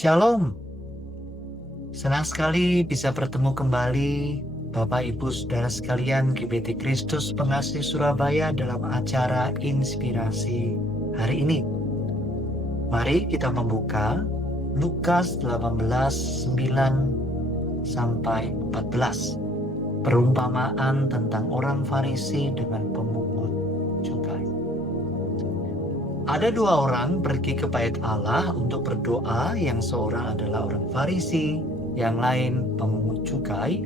Shalom, senang sekali bisa bertemu kembali Bapak Ibu Saudara sekalian GBT Kristus Pengasih Surabaya dalam acara Inspirasi hari ini. Mari kita membuka Lukas 18:9-14, perumpamaan tentang orang Farisi dengan pemungut cukai. Ada dua orang pergi ke bait Allah untuk berdoa, yang seorang adalah orang Farisi, yang lain pemungut cukai.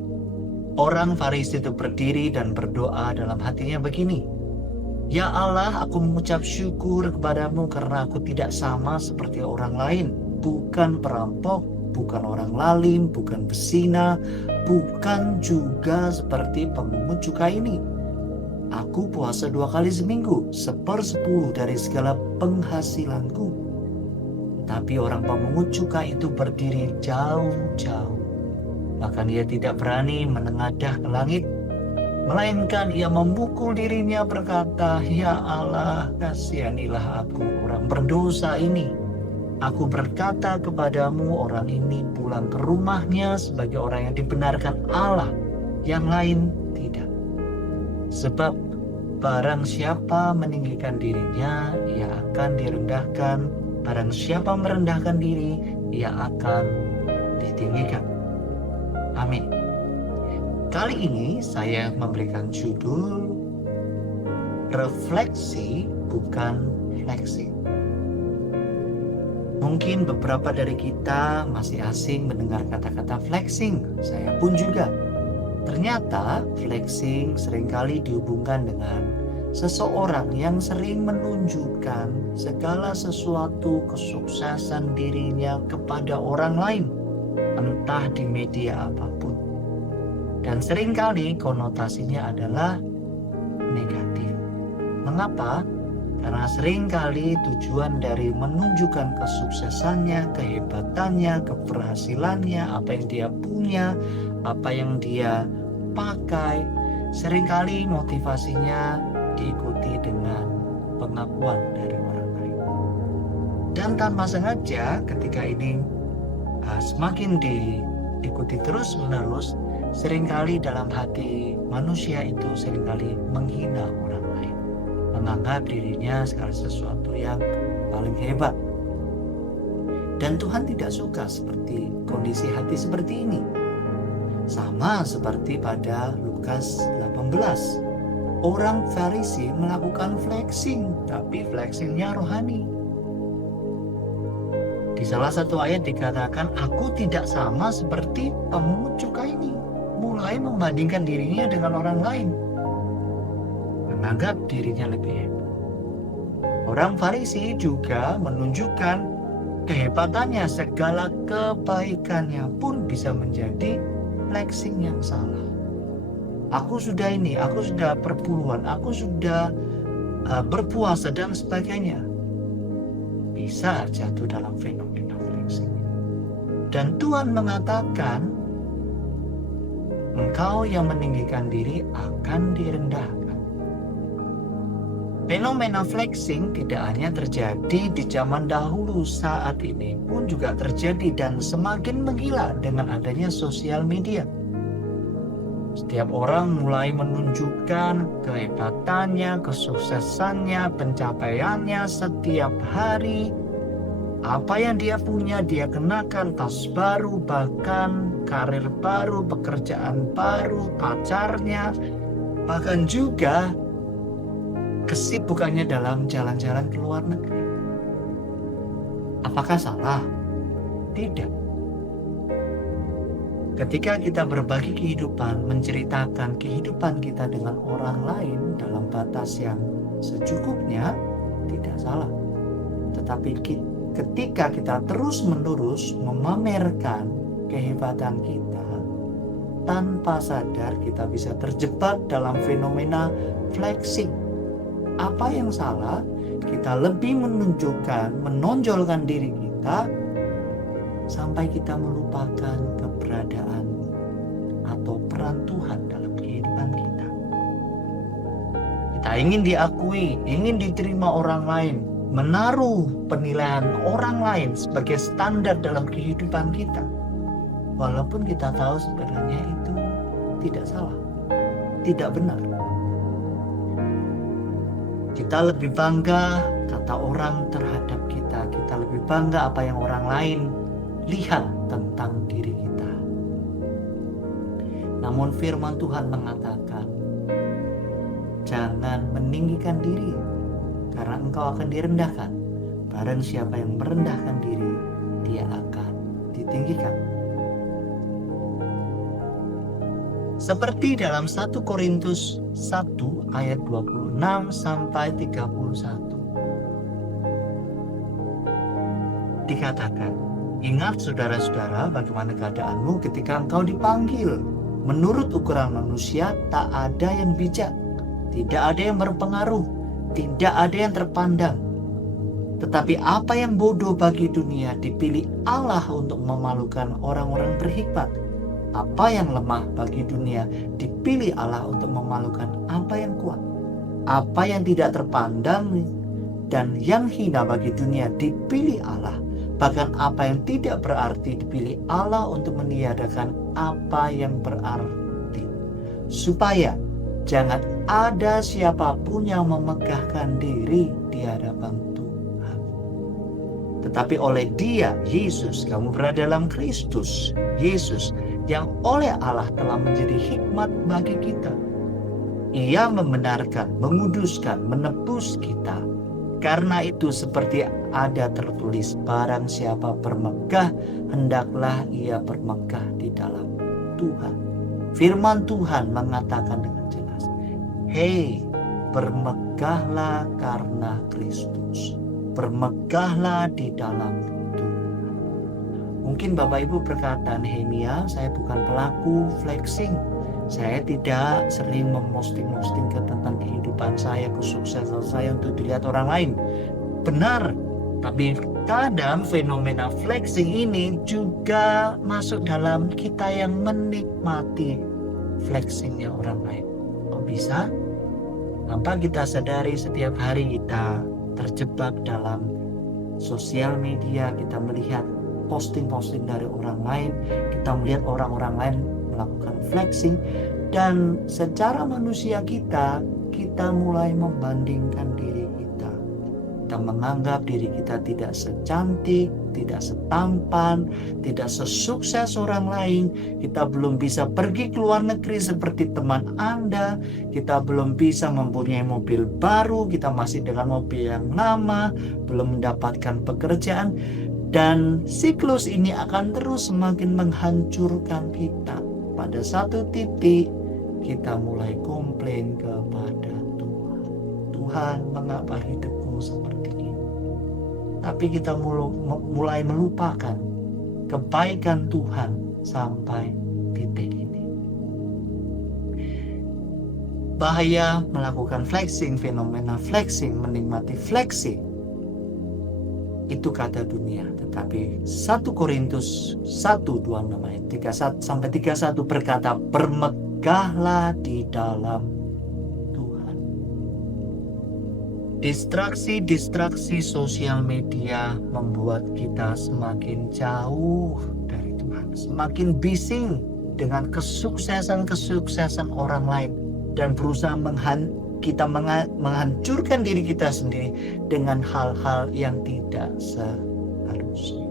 Orang Farisi itu berdiri dan berdoa dalam hatinya begini, "Ya Allah, aku mengucap syukur kepadamu karena aku tidak sama seperti orang lain, bukan perampok, bukan orang lalim, bukan pezina, bukan juga seperti pemungut cukai ini. Aku puasa 2 kali seminggu, 1/10 dari segala penghasilanku." Tapi orang pemungut cukai itu berdiri jauh-jauh. Bahkan ia tidak berani menengadah ke langit, melainkan ia memukul dirinya berkata, "Ya Allah, kasihanilah aku, orang berdosa ini. Aku berkata kepadamu, orang ini pulang ke rumahnya sebagai orang yang dibenarkan Allah, yang lain tidak. Sebab barang siapa meninggikan dirinya, ia akan direndahkan. Barang siapa merendahkan diri, ia akan ditinggikan." Amin. Kali ini saya memberikan judul Refleksi Bukan Flexing. Mungkin beberapa dari kita masih asing mendengar kata-kata flexing. Saya pun juga. Ternyata flexing seringkali dihubungkan dengan seseorang yang sering menunjukkan segala sesuatu kesuksesan dirinya kepada orang lain, entah di media apapun. Dan seringkali konotasinya adalah negatif. Mengapa? Karena seringkali tujuan dari menunjukkan kesuksesannya, kehebatannya, keberhasilannya, apa yang dia punya, apa yang dia pakai, seringkali motivasinya diikuti dengan pengakuan dari orang lain. Dan tanpa sengaja ketika ini semakin diikuti terus-menerus, seringkali dalam hati manusia itu seringkali menghina orang lain, menganggap dirinya segala sesuatu yang paling hebat. Dan Tuhan tidak suka seperti kondisi hati seperti ini. Sama seperti pada Lukas 18. Orang Farisi melakukan flexing, tapi flexingnya rohani. Di salah satu ayat dikatakan, "Aku tidak sama seperti pemungut cukai ini." Mulai membandingkan dirinya dengan orang lain, menganggap dirinya lebih hebat. Orang Farisi juga menunjukkan kehebatannya, segala kebaikannya pun bisa menjadi flexing yang salah. Aku sudah ini, aku sudah perpuluhan, aku sudah berpuasa dan sebagainya. Bisa jatuh dalam fenomena flexing. Dan Tuhan mengatakan, engkau yang meninggikan diri akan direndahkan. Fenomena flexing tidak hanya terjadi di zaman dahulu, saat ini pun juga terjadi dan semakin menggila dengan adanya sosial media. Setiap orang mulai menunjukkan kehebatannya, kesuksesannya, pencapaiannya setiap hari. Apa yang dia punya, dia kenakan tas baru, bahkan karir baru, pekerjaan baru, pacarnya, bahkan juga kesibukannya dalam jalan-jalan ke luar negeri. Apakah salah? Tidak. Ketika kita berbagi kehidupan, menceritakan kehidupan kita dengan orang lain dalam batas yang secukupnya, tidak salah. Tetapi ketika kita terus-menerus memamerkan kehebatan kita, tanpa sadar kita bisa terjebak dalam fenomena flexing. Apa yang salah? Kita lebih menonjolkan diri kita sampai kita melupakan keberadaan atau peran Tuhan dalam kehidupan kita. Kita ingin diakui, ingin diterima orang lain, menaruh penilaian orang lain sebagai standar dalam kehidupan kita, walaupun kita tahu sebenarnya itu tidak salah, tidak benar. Kita lebih bangga kata orang terhadap kita, kita lebih bangga apa yang orang lain lihat tentang diri kita. Namun firman Tuhan mengatakan, jangan meninggikan diri, karena engkau akan direndahkan. Barang siapa yang merendahkan diri, dia akan ditinggikan. Seperti dalam 1 Korintus 1 ayat 26 sampai 31. Dikatakan, ingat saudara-saudara bagaimana keadaanmu ketika engkau dipanggil. Menurut ukuran manusia tak ada yang bijak, tidak ada yang berpengaruh, tidak ada yang terpandang. Tetapi apa yang bodoh bagi dunia dipilih Allah untuk memalukan orang-orang berhikmat. Apa yang lemah bagi dunia dipilih Allah untuk memalukan apa yang kuat. Apa yang tidak terpandang dan yang hina bagi dunia dipilih Allah. Bahkan apa yang tidak berarti dipilih Allah untuk meniadakan apa yang berarti. Supaya jangan ada siapapun yang memegahkan diri di hadapan Tuhan. Tetapi oleh Dia, Yesus, kamu berada dalam Kristus Yesus, yang oleh Allah telah menjadi hikmat bagi kita. Ia membenarkan, menguduskan, menebus kita. Karena itu seperti ada tertulis, barang siapa bermegah, hendaklah ia bermegah di dalam Tuhan. Firman Tuhan mengatakan dengan jelas, hei, bermegahlah karena Kristus. Bermegahlah di dalam Tuhan. Mungkin Bapak Ibu berkata, Nehemia, saya bukan pelaku flexing. Saya tidak sering memposting tentang kehidupan saya, kesuksesan saya untuk dilihat orang lain. Benar, tapi kadang fenomena flexing ini juga masuk dalam kita yang menikmati flexingnya orang lain. Kok bisa? Tanpa kita sadari setiap hari kita terjebak dalam sosial media, kita melihat posting-posting dari orang lain, kita melihat orang-orang lain melakukan flexing, dan secara manusia kita mulai membandingkan diri kita. Kita menganggap diri kita tidak secantik, tidak setampan, tidak sesukses orang lain. Kita belum bisa pergi ke luar negeri seperti teman Anda. Kita belum bisa mempunyai mobil baru, kita masih dengan mobil yang lama, belum mendapatkan pekerjaan. Dan siklus ini akan terus semakin menghancurkan kita. Pada satu titik kita mulai komplain kepada Tuhan. Tuhan, mengapa hidupku seperti ini? Tapi kita mulai melupakan kebaikan Tuhan sampai titik ini. Bahaya melakukan flexing, fenomena flexing, menikmati flexing. Itu kata dunia. Tetapi 1 Korintus 1:26 ayat 31 sampai 31 berkata, bermegahlah di dalam Tuhan. Distraksi sosial media membuat kita semakin jauh dari Tuhan, semakin bising dengan kesuksesan orang lain, dan berusaha kita menghancurkan diri kita sendiri dengan hal-hal yang tidak seharusnya.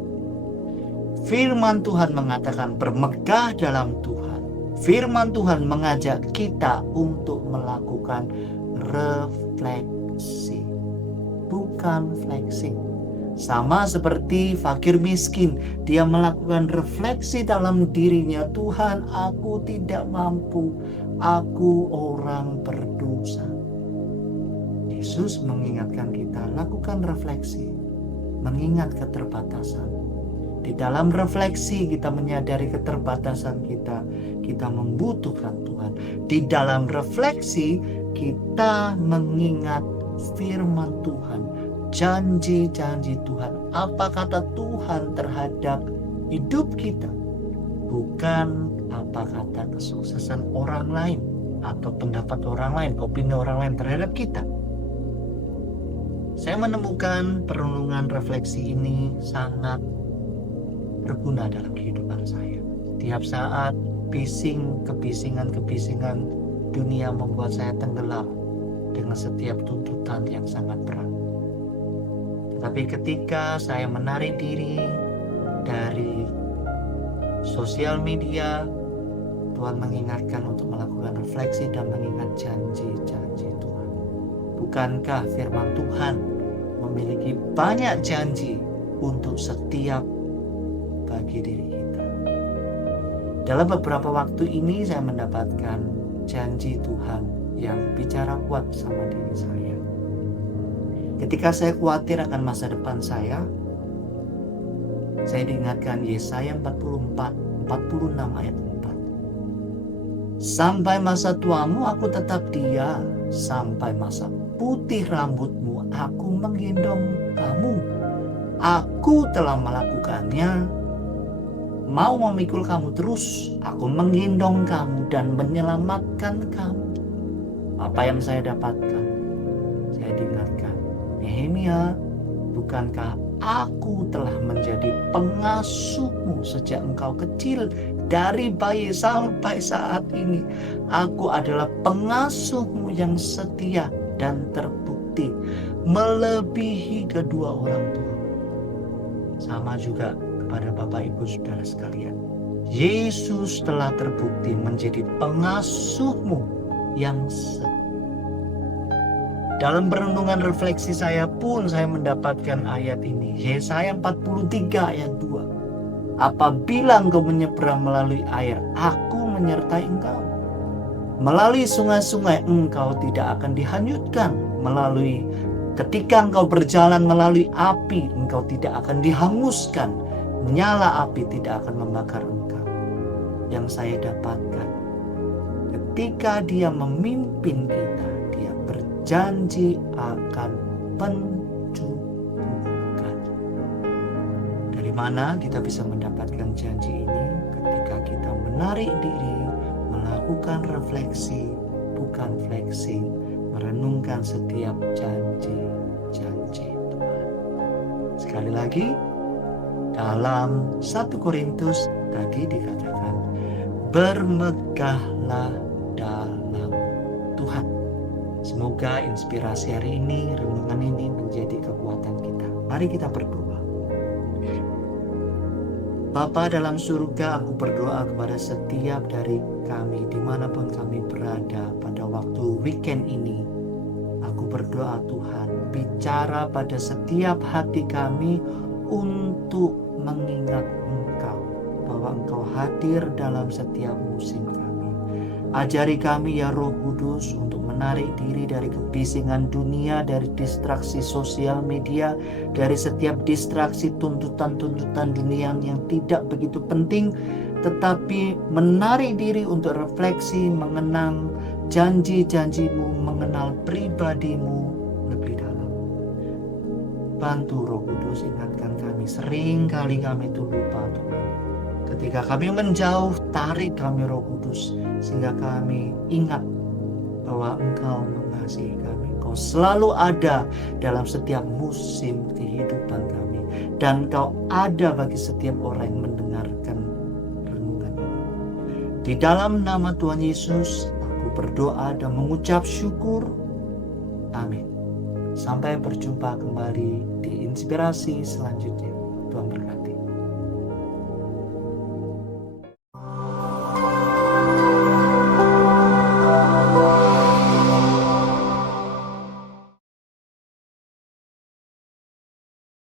Firman Tuhan mengatakan bermegah dalam Tuhan. Firman Tuhan mengajak kita untuk melakukan refleksi, bukan flexing. Sama seperti fakir miskin, dia melakukan refleksi dalam dirinya. Tuhan, aku tidak mampu, aku orang berdosa. Yesus mengingatkan kita, lakukan refleksi, mengingat keterbatasan. Di dalam refleksi kita menyadari keterbatasan kita membutuhkan Tuhan. Di dalam refleksi kita mengingat firman Tuhan, janji-janji Tuhan, apa kata Tuhan terhadap hidup kita, bukan apa kata kesuksesan orang lain atau pendapat orang lain, opini orang lain terhadap kita. Saya menemukan perenungan refleksi ini sangat berguna dalam kehidupan saya. Setiap saat kebisingan dunia membuat saya tenggelam dengan setiap tuntutan yang sangat berat. Tetapi ketika saya menarik diri dari sosial media, Tuhan mengingatkan untuk melakukan refleksi dan mengingat janji-janji Tuhan. Bukankah firman Tuhan memiliki banyak janji untuk setiap bagi diri kita? Dalam beberapa waktu ini saya mendapatkan janji Tuhan yang bicara kuat sama diri saya. Ketika saya khawatir akan masa depan saya diingatkan Yesaya 46 ayat 4. Sampai masa tuamu aku tetap dia, sampai masa putih rambutmu aku menggendong kamu. Aku telah melakukannya, mau memikul kamu terus, aku menggendong kamu dan menyelamatkan kamu. Apa yang saya dapatkan? Saya diingatkan, Nehemia, bukankah aku telah menjadi pengasuhmu sejak engkau kecil, dari bayi sampai saat ini? Aku adalah pengasuhmu yang setia dan terbukti, melebihi kedua orang tua. Sama juga kepada Bapak Ibu Saudara sekalian, Yesus telah terbukti menjadi pengasuhmu yang setia. Dalam perenungan refleksi saya pun saya mendapatkan ayat ini, Yesaya 43 ayat 2. Apabila engkau menyeberang melalui air, aku menyertai engkau. Melalui sungai-sungai engkau tidak akan dihanyutkan. Ketika engkau berjalan melalui api, engkau tidak akan dihanguskan. Nyala api tidak akan membakar engkau. Yang saya dapatkan, ketika Dia memimpin kita, Dia berjanji akan pencukupkan. Dari mana kita bisa mendapatkan janji ini? Ketika kita menarik diri, melakukan refleksi, bukan flexing, merenungkan setiap janji-janji Tuhan. Sekali lagi, dalam 1 Korintus tadi dikatakan, bermegahlah dalam Tuhan. Semoga inspirasi hari ini, renungan ini menjadi kekuatan kita. Mari kita berdoa. Bapa dalam surga, aku berdoa kepada setiap dari kami dimanapun kami berada pada waktu weekend ini. Aku berdoa Tuhan, bicara pada setiap hati kami untuk mengingat Engkau, bahwa Engkau hadir dalam setiap musim kami. Ajari kami ya Roh Kudus untuk menarik diri dari kebisingan dunia, dari distraksi sosial media, dari setiap distraksi tuntutan-tuntutan dunia yang tidak begitu penting, tetapi menarik diri untuk refleksi, mengenang janji-janji-Mu, mengenal pribadi-Mu lebih dalam. Bantu Roh Kudus, ingatkan kami, sering kali kami itu lupa Tuhan. Ketika kami menjauh, tarik kami Roh Kudus, sehingga kami ingat bahwa Engkau mengasihi kami. Engkau selalu ada dalam setiap musim kehidupan kami. Dan Engkau ada bagi setiap orang yang mendengarkan renungan ini. Di dalam nama Tuhan Yesus, aku berdoa dan mengucap syukur. Amin. Sampai berjumpa kembali di inspirasi selanjutnya. Tuhan berkati.